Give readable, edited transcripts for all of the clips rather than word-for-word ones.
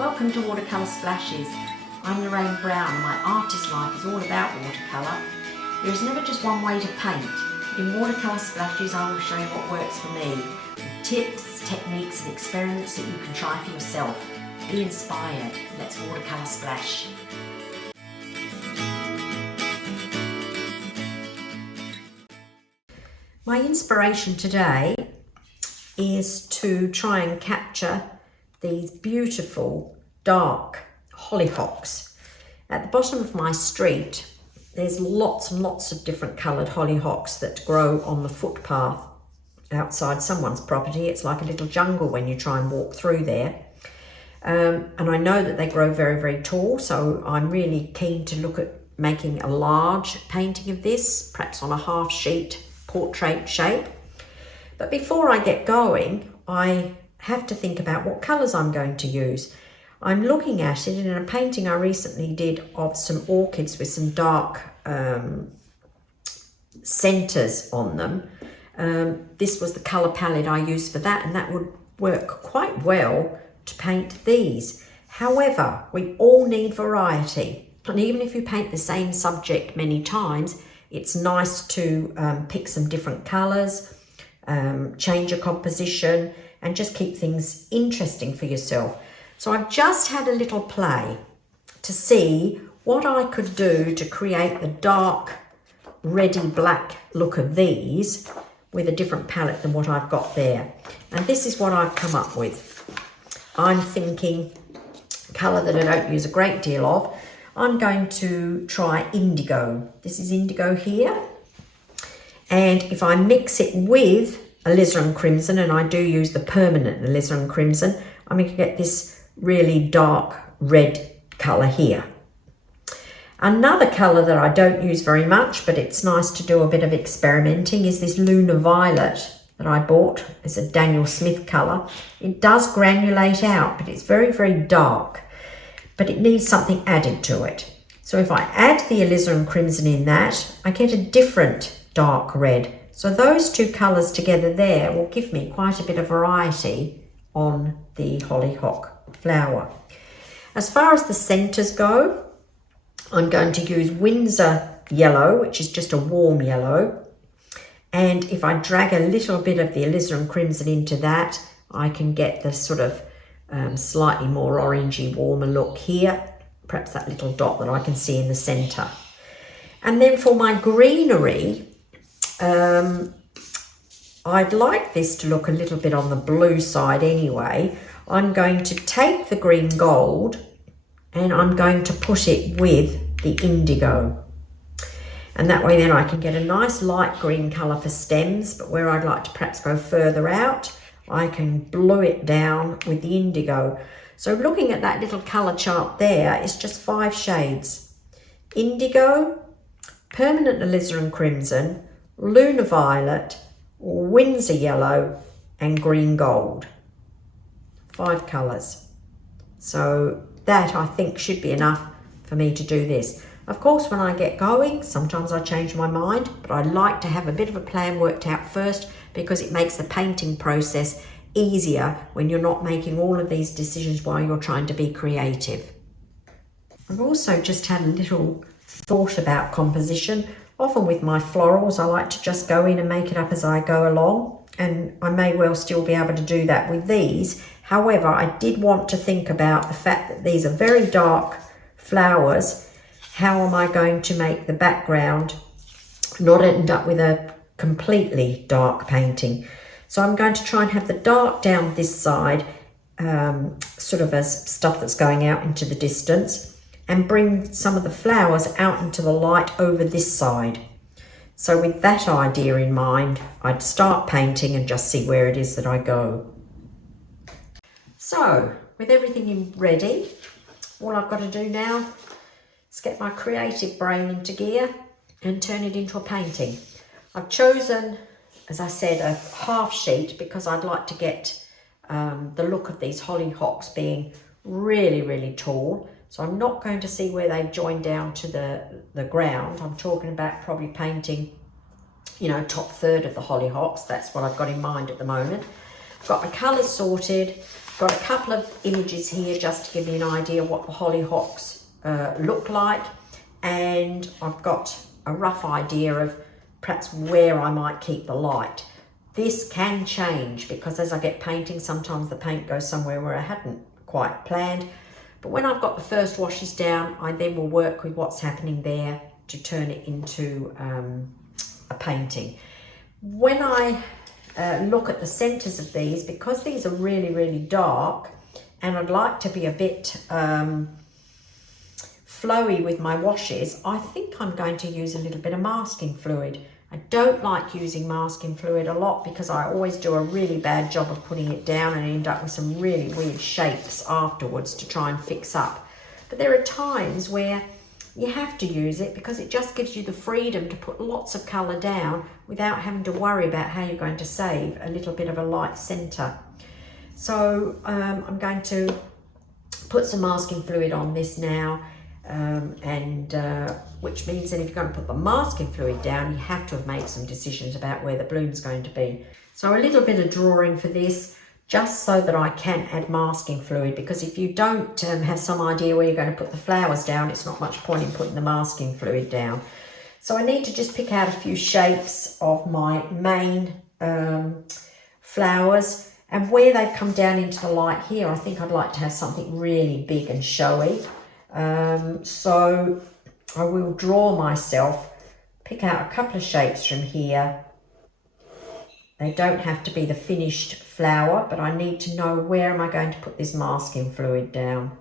Welcome to Watercolour Splashes. I'm Maryandra and my artist life is all about watercolour. There is never just one way to paint. In Watercolour Splashes I will show you what works for me, with tips, techniques and experiments that you can try for yourself. Be inspired. Let's watercolour splash. My inspiration today is to try and capture these beautiful dark hollyhocks. At the bottom of my street there's lots and lots of different coloured hollyhocks that grow on the footpath outside someone's property. It's like a little jungle when you try and walk through there. And I know that they grow very, very tall, so I'm really keen to look at making a large painting of this, perhaps on a half sheet portrait shape. But before I get going, I have to think about what colours I'm going to use. I'm looking at it in a painting I recently did of some orchids with some dark centres on them. This was the colour palette I used for that, and that would work quite well to paint these. However, we all need variety, and even if you paint the same subject many times, it's nice to pick some different colours, change your composition, and just keep things interesting for yourself. So I've just had a little play to see what I could do to create the dark reddy black look of these with a different palette than what I've got there. And this is what I've come up with. I'm thinking colour that I don't use a great deal of. I'm going to try Indigo. This is Indigo here. And if I mix it with Alizarin Crimson, and I do use the permanent Alizarin Crimson, I'm going to get this really dark red colour here. Another colour that I don't use very much, but it's nice to do a bit of experimenting, is this Lunar Violet that I bought. It's a Daniel Smith colour. It does granulate out, but it's very, very dark. But it needs something added to it. So if I add the Alizarin Crimson in that, I get a different dark red. So those two colours together there will give me quite a bit of variety on the hollyhock flower. As far as the centres go, I'm going to use Winsor yellow, which is just a warm yellow. And if I drag a little bit of the Alizarin Crimson into that, I can get the sort of slightly more orangey, warmer look here. Perhaps that little dot that I can see in the centre. And then for my greenery, I'd like this to look a little bit on the blue side anyway. I'm going to take the green gold and I'm going to put it with the indigo. And that way then I can get a nice light green colour for stems, but where I'd like to perhaps go further out, I can blue it down with the indigo. So looking at that little colour chart there, it's just 5 shades. Indigo, permanent Alizarin Crimson, Lunar Violet, Winsor Yellow and Green Gold. 5 colours. So that I think should be enough for me to do this. Of course, when I get going, sometimes I change my mind, but I like to have a bit of a plan worked out first because it makes the painting process easier when you're not making all of these decisions while you're trying to be creative. I've also just had a little thought about composition. Often with my florals, I like to just go in and make it up as I go along, and I may well still be able to do that with these. However, I did want to think about the fact that these are very dark flowers. How am I going to make the background not end up with a completely dark painting? So I'm going to try and have the dark down this side, sort of as stuff that's going out into the distance, and bring some of the flowers out into the light over this side. So with that idea in mind, I'd start painting and just see where it is that I go. So with everything ready, all I've got to do now is get my creative brain into gear and turn it into a painting. I've chosen, as I said, a half sheet because I'd like to get the look of these hollyhocks being really, really tall. So I'm not going to see where they've joined down to the ground. I'm talking about probably painting, you know, top third of the hollyhocks. That's what I've got in mind at the moment. I've got my colours sorted. got a couple of images here just to give me an idea what the hollyhocks look like, and I've got a rough idea of perhaps where I might keep the light. This can change because as I get painting, sometimes the paint goes somewhere where I hadn't quite planned. But when I've got the first washes down, I then will work with what's happening there to turn it into a painting. When I look at the centers of these, because these are really, really dark, and I'd like to be a bit flowy with my washes, I think I'm going to use a little bit of masking fluid. I don't like using masking fluid a lot because I always do a really bad job of putting it down and end up with some really weird shapes afterwards to try and fix up. But there are times where you have to use it because it just gives you the freedom to put lots of colour down without having to worry about how you're going to save a little bit of a light centre. So I'm going to put some masking fluid on this now. Which means that if you're going to put the masking fluid down, you have to have made some decisions about where the bloom's going to be. So a little bit of drawing for this, just so that I can add masking fluid, because if you don't have some idea where you're going to put the flowers down, it's not much point in putting the masking fluid down. So I need to just pick out a few shapes of my main flowers, and where they've come down into the light here, I think I'd like to have something really big and showy. So I will draw myself, pick out a couple of shapes from here. They don't have to be the finished flower, but I need to know where am I going to put this masking fluid down.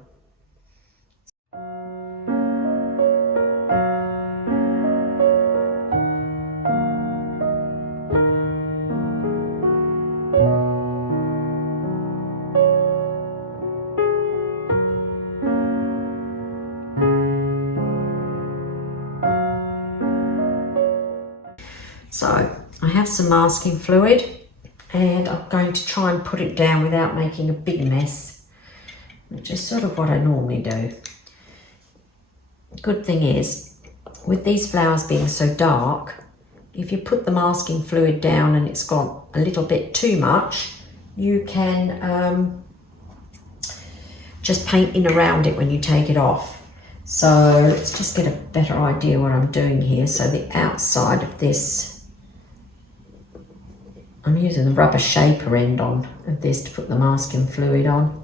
So I have some masking fluid and I'm going to try and put it down without making a big mess, which is sort of what I normally do. The good thing is, with these flowers being so dark, if you put the masking fluid down and it's got a little bit too much, you can just paint in around it when you take it off. So let's just get a better idea what I'm doing here. So the outside of this, I'm using the rubber shaper end of this to put the masking fluid on.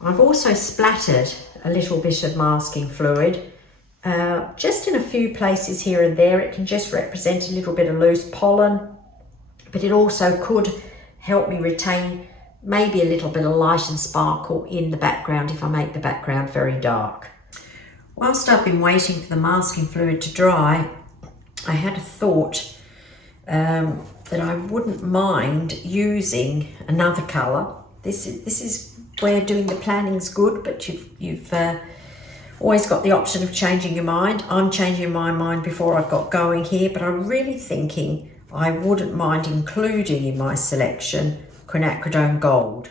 I've also splattered a little bit of masking fluid just in a few places here and there. It can just represent a little bit of loose pollen, but it also could help me retain maybe a little bit of light and sparkle in the background if I make the background very dark. Whilst I've been waiting for the masking fluid to dry, I had a thought that I wouldn't mind using another colour. This is where doing the planning's good, but you've always got the option of changing your mind. I'm changing my mind before I've got going here, but I'm really thinking I wouldn't mind including in my selection Quinacridone Gold.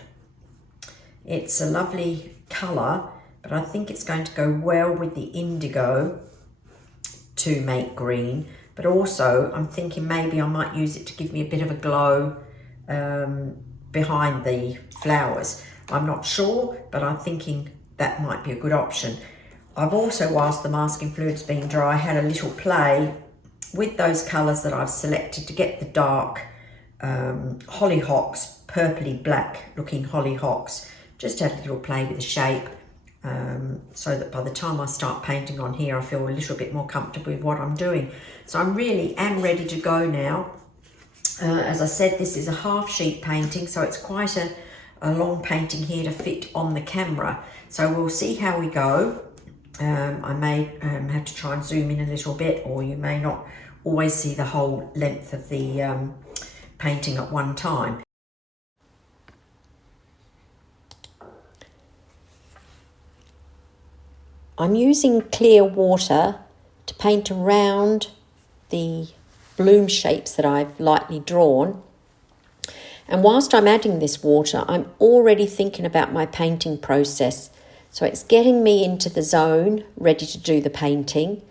It's a lovely colour, but I think it's going to go well with the indigo to make green, but also I'm thinking maybe I might use it to give me a bit of a glow behind the flowers. I'm not sure, but I'm thinking that might be a good option. I've also, whilst the masking fluid's been dry, had a little play with those colours that I've selected to get the dark hollyhocks, purpley black looking hollyhocks. Just had a little play with the shape so that by the time I start painting on here, I feel a little bit more comfortable with what I'm doing. So I really am ready to go now. As I said, this is a half sheet painting, so it's quite a long painting here to fit on the camera. So we'll see how we go. I may have to try and zoom in a little bit, or you may not always see the whole length of the painting at one time. I'm using clear water to paint around the bloom shapes that I've lightly drawn, And whilst I'm adding this water, I'm already thinking about my painting process. So it's getting me into the zone, ready to do the painting.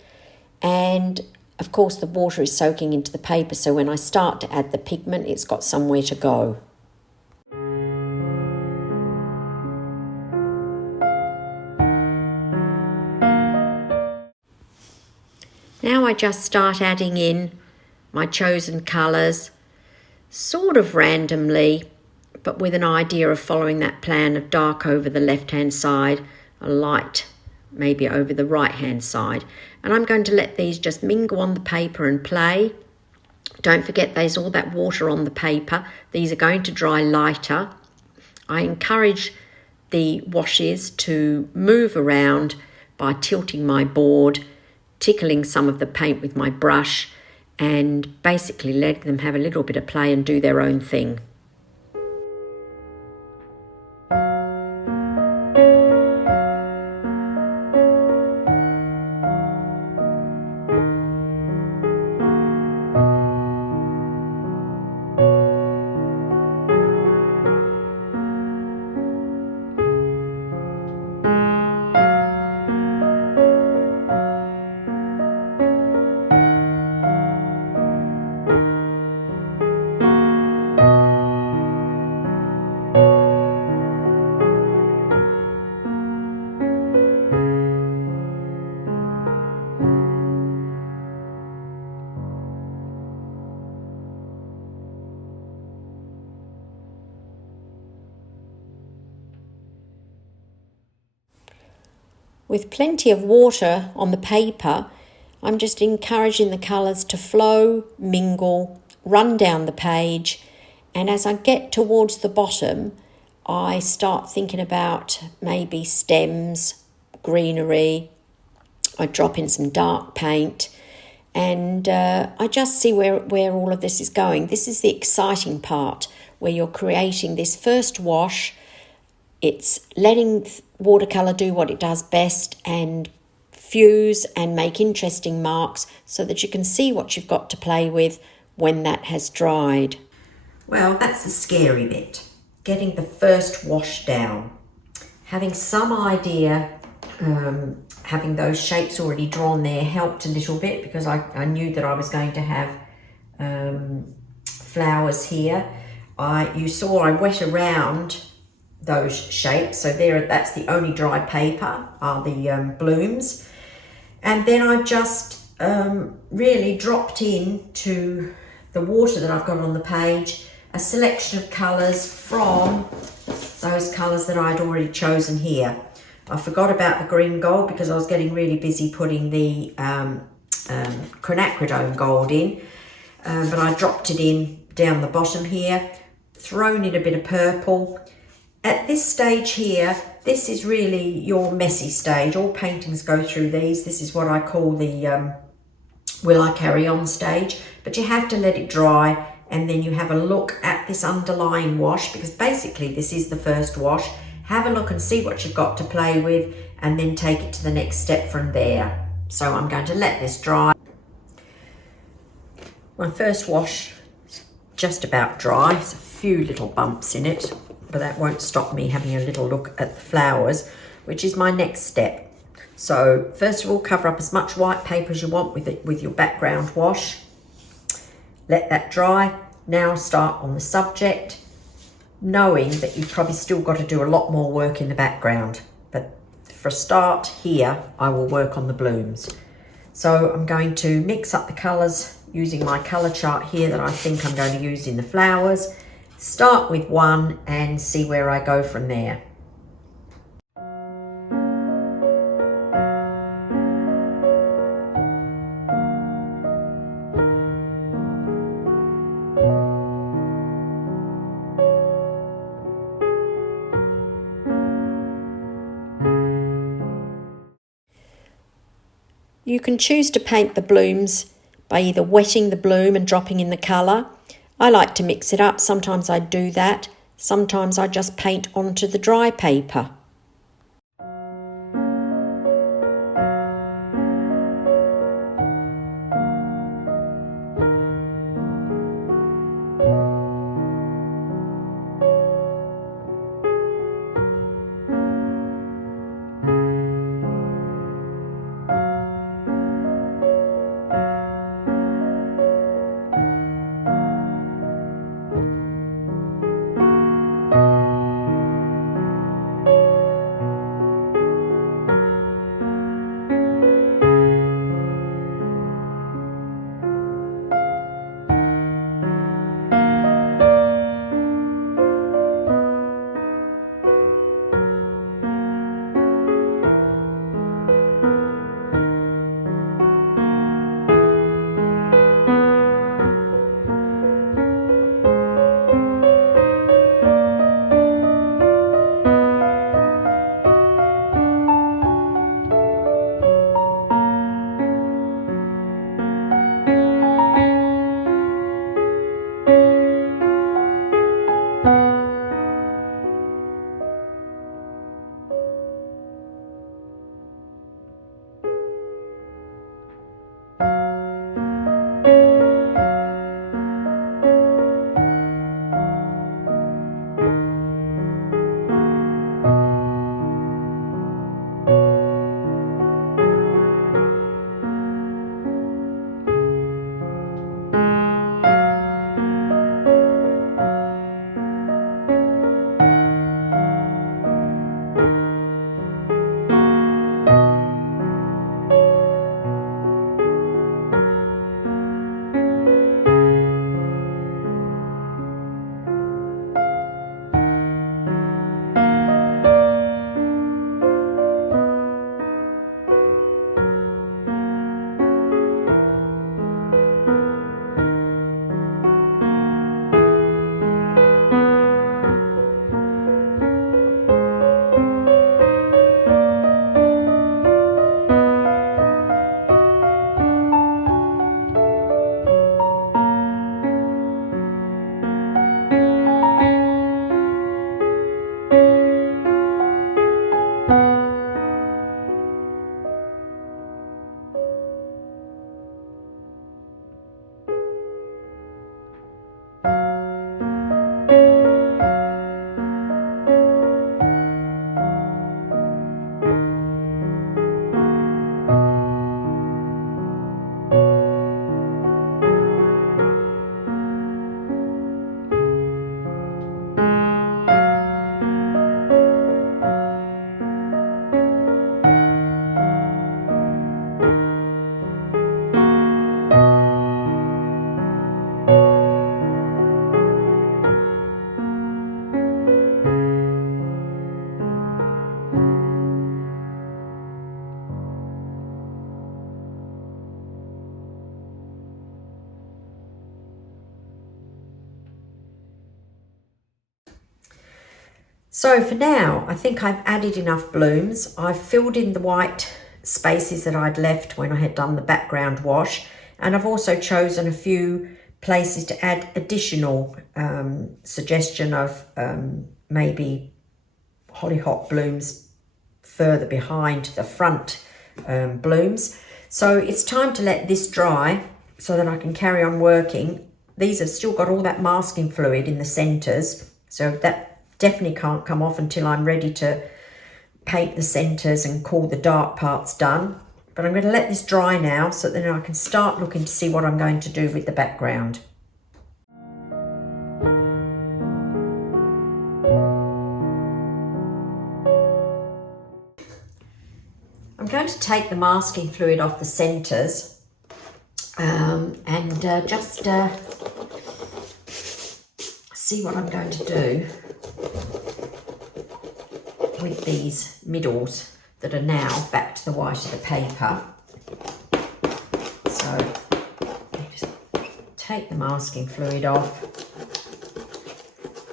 And of course the water is soaking into the paper, so when I start to add the pigment, it's got somewhere to go. Now I just start adding in my chosen colours, sort of randomly, but with an idea of following that plan of dark over the left-hand side, a light maybe over the right-hand side. And I'm going to let these just mingle on the paper and play. Don't forget there's all that water on the paper. These are going to dry lighter. I encourage the washes to move around by tilting my board, tickling some of the paint with my brush, and basically letting them have a little bit of play and do their own thing. With plenty of water on the paper, I'm just encouraging the colours to flow, mingle, run down the page, and as I get towards the bottom, I start thinking about maybe stems, greenery. I drop in some dark paint, and I just see where all of this is going. This is the exciting part, where you're creating this first wash. It's letting watercolour do what it does best and fuse and make interesting marks so that you can see what you've got to play with when that has dried. Well, that's the scary bit, getting the first wash down. Having some idea, having those shapes already drawn there helped a little bit, because I knew that I was going to have flowers here. You saw I wet around those shapes, so that's the only dry paper are the blooms, and then I've just really dropped into the water that I've got on the page a selection of colours from those colours that I'd already chosen here. I forgot about the green gold because I was getting really busy putting the Quinacridone gold in, but I dropped it in down the bottom here, thrown in a bit of purple. At this stage here, this is really your messy stage. All paintings go through these. This is what I call the will I carry on stage, but you have to let it dry, and then you have a look at this underlying wash, because basically this is the first wash. Have a look and see what you've got to play with, and then take it to the next step from there. So I'm going to let this dry. My first wash is just about dry. There's a few little bumps in it, but that won't stop me having a little look at the flowers, which is my next step. So first of all, cover up as much white paper as you want with your background wash. Let that dry. Now start on the subject, knowing that you've probably still got to do a lot more work in the background. But for a start here, I will work on the blooms. So I'm going to mix up the colours using my colour chart here that I think I'm going to use in the flowers. Start with one and see where I go from there. You can choose to paint the blooms by either wetting the bloom and dropping in the colour. I like to mix it up. Sometimes I do that. Sometimes I just paint onto the dry paper. So for now, I think I've added enough blooms. I've filled in the white spaces that I'd left when I had done the background wash. And I've also chosen a few places to add additional suggestion of maybe hollyhock blooms further behind the front blooms. So it's time to let this dry so that I can carry on working. These have still got all that masking fluid in the centres, so that definitely can't come off until I'm ready to paint the centres and call the dark parts done. But I'm going to let this dry now so that then I can start looking to see what I'm going to do with the background. I'm going to take the masking fluid off the centres and just see what I'm going to do with these middles that are now back to the white of the paper. So just take the masking fluid off.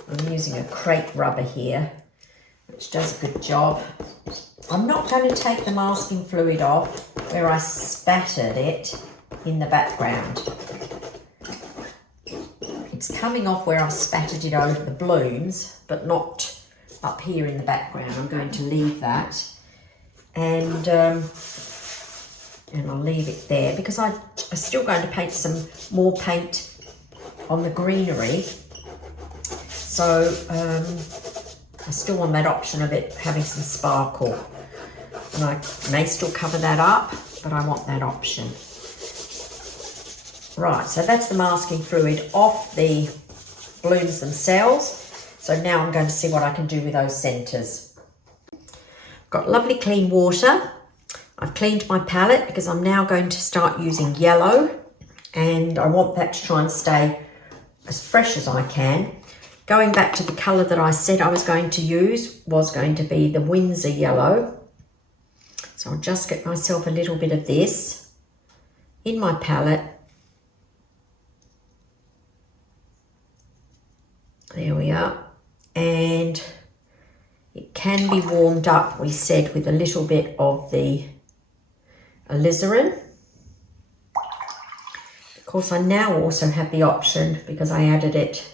I'm using a crepe rubber here, which does a good job. I'm not going to take the masking fluid off where I spattered it in the background. It's coming off where I spattered it over the blooms, but not up here in the background. I'm going to leave that, and I'll leave it there because I'm still going to paint some more paint on the greenery. So I still want that option of it having some sparkle, and I may still cover that up, but I want that option. Right, so that's the masking fluid off the blooms themselves. So now I'm going to see what I can do with those centres. Got lovely clean water. I've cleaned my palette because I'm now going to start using yellow, and I want that to try and stay as fresh as I can. Going back to the colour that I said I was going to use was going to be the Winsor yellow. So I'll just get myself a little bit of this in my palette. There we are. And it can be warmed up, we said, with a little bit of the Alizarin. Of course, I now also have the option, because I added it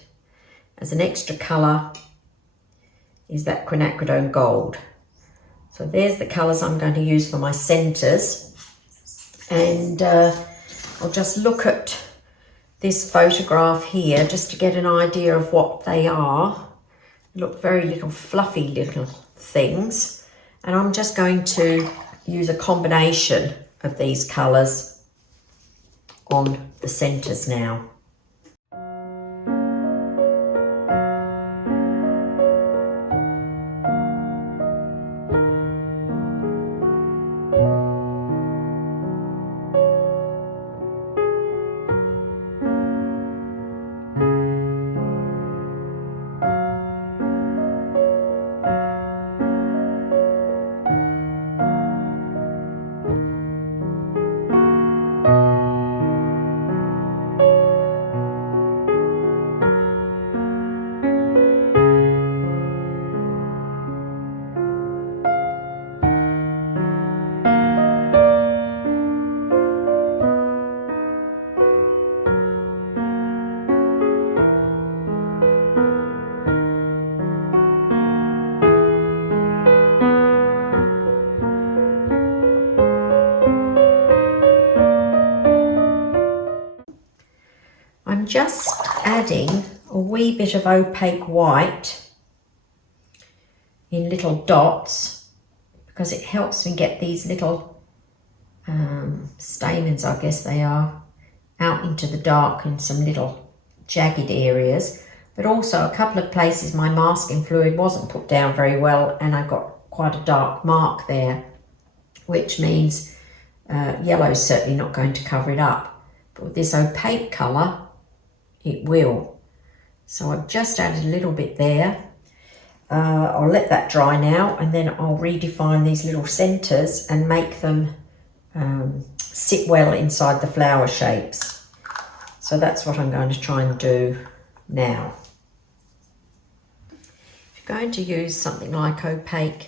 as an extra colour, is that Quinacridone gold. So there's the colours I'm going to use for my centres. And I'll just look at this photograph here just to get an idea of what they are. Look, very little fluffy little things, and I'm just going to use a combination of these colours on the centres now. I'm just adding a wee bit of opaque white in little dots because it helps me get these little stamens, I guess they are, out into the dark in some little jagged areas. But also a couple of places my masking fluid wasn't put down very well and I got quite a dark mark there, which means yellow is certainly not going to cover it up. But with this opaque colour, it will. So I've just added a little bit there. I'll let that dry now, and then I'll redefine these little centres and make them sit well inside the flower shapes. So that's what I'm going to try and do now. If you going to use something like opaque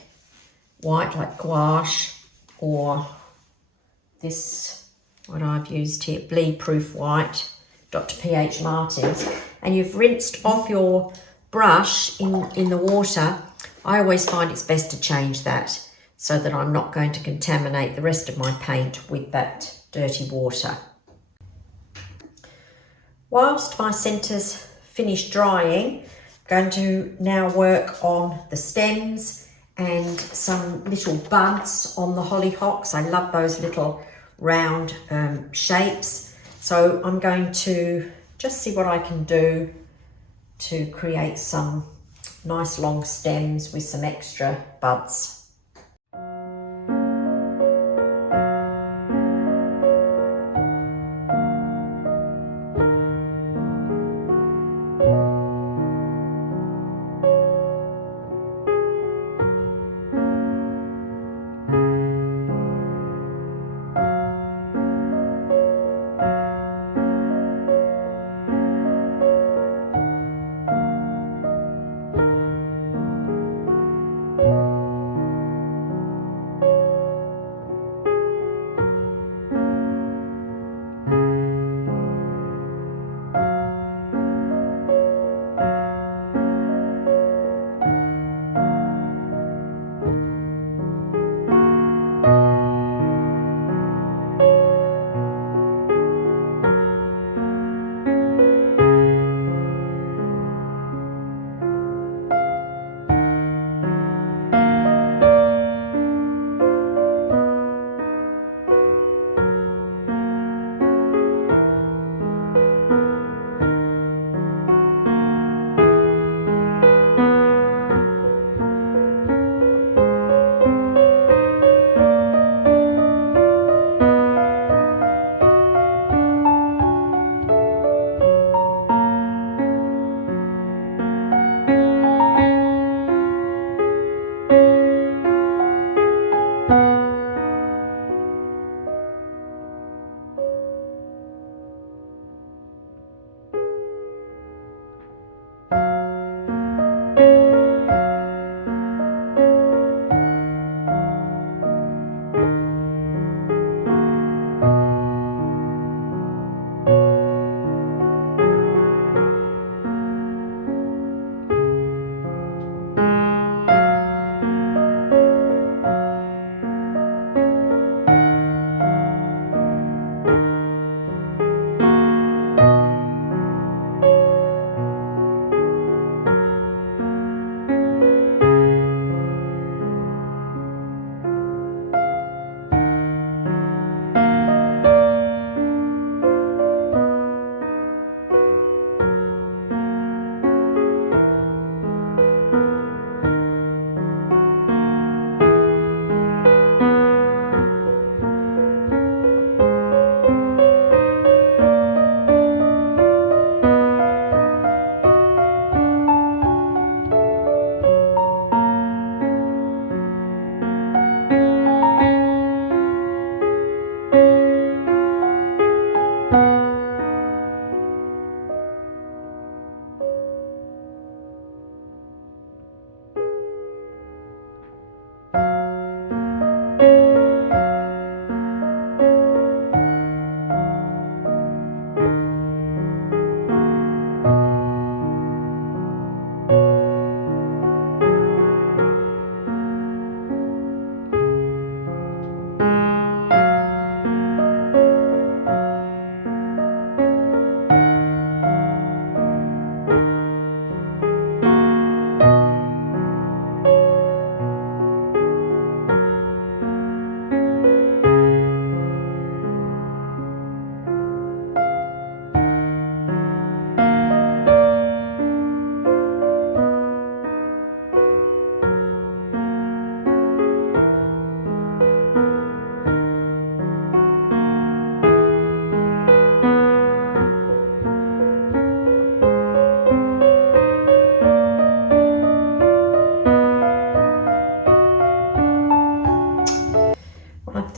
white, like gouache, or this, what I've used here, bleed proof white, Dr. P.H. Martin's, and you've rinsed off your brush in the water. I always find it's best to change that so that I'm not going to contaminate the rest of my paint with that dirty water. Whilst my centre's finished drying, I'm going to now work on the stems and some little buds on the hollyhocks. I love those little round shapes. So I'm going to just see what I can do to create some nice long stems with some extra buds.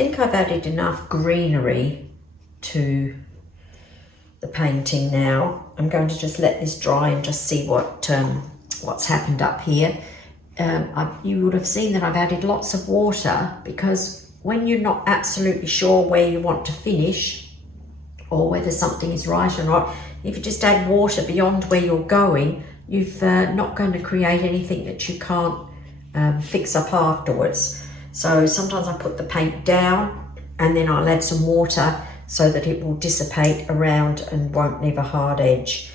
think I've added enough greenery to the painting now. I'm going to just let this dry and just see what what's happened up here. You would have seen that I've added lots of water, because when you're not absolutely sure where you want to finish or whether something is right or not, if you just add water beyond where you're going, you've not going to create anything that you can't fix up afterwards. So sometimes I put the paint down and then I'll add some water so that it will dissipate around and won't leave a hard edge.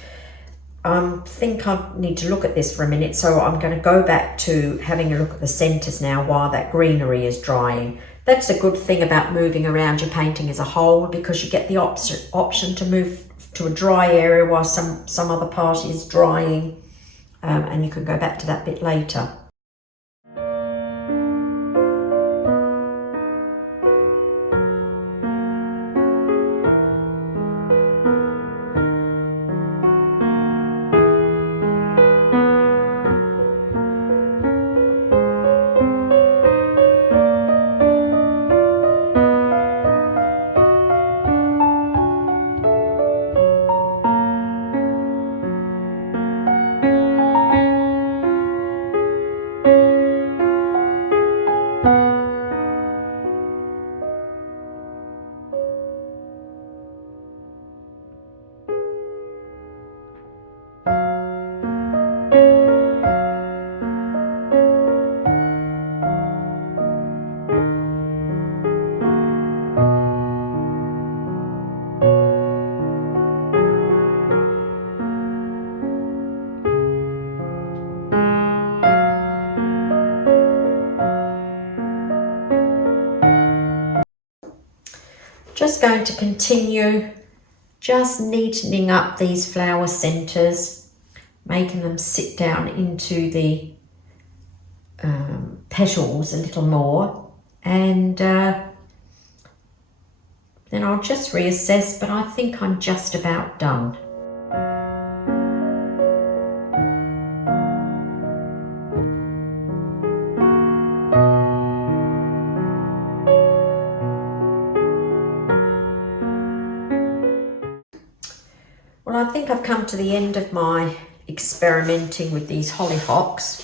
I think I need to look at this for a minute, so I'm going to go back to having a look at the centres now while that greenery is drying. That's a good thing about moving around your painting as a whole, because you get the option to move to a dry area while some other part is drying, and you can go back to that bit later. Just going to continue just neatening up these flower centres, making them sit down into the petals a little more, and then I'll just reassess, but I think I'm just about done. Well, I think I've come to the end of my experimenting with these hollyhocks,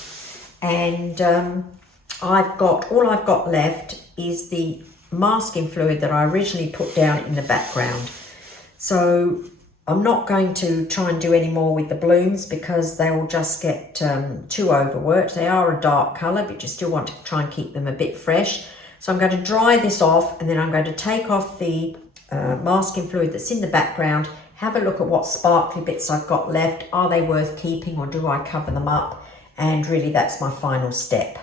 and all I've got left is the masking fluid that I originally put down in the background. So I'm not going to try and do any more with the blooms, because they will just get too overworked. They are a dark colour, but you still want to try and keep them a bit fresh. So I'm going to dry this off, and then I'm going to take off the masking fluid that's in the background, have a look at what sparkly bits I've got left. Are they worth keeping, or do I cover them up? And really, that's my final step.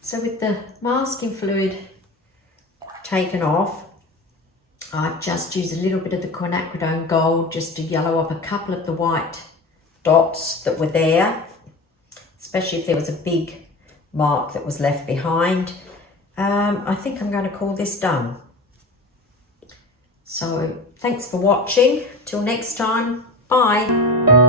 So with the masking fluid taken off, I've just used a little bit of the Quinacridone gold just to yellow up a couple of the white dots that were there, especially if there was a big mark that was left behind. I think I'm going to call this done. So thanks for watching. Till next time, bye.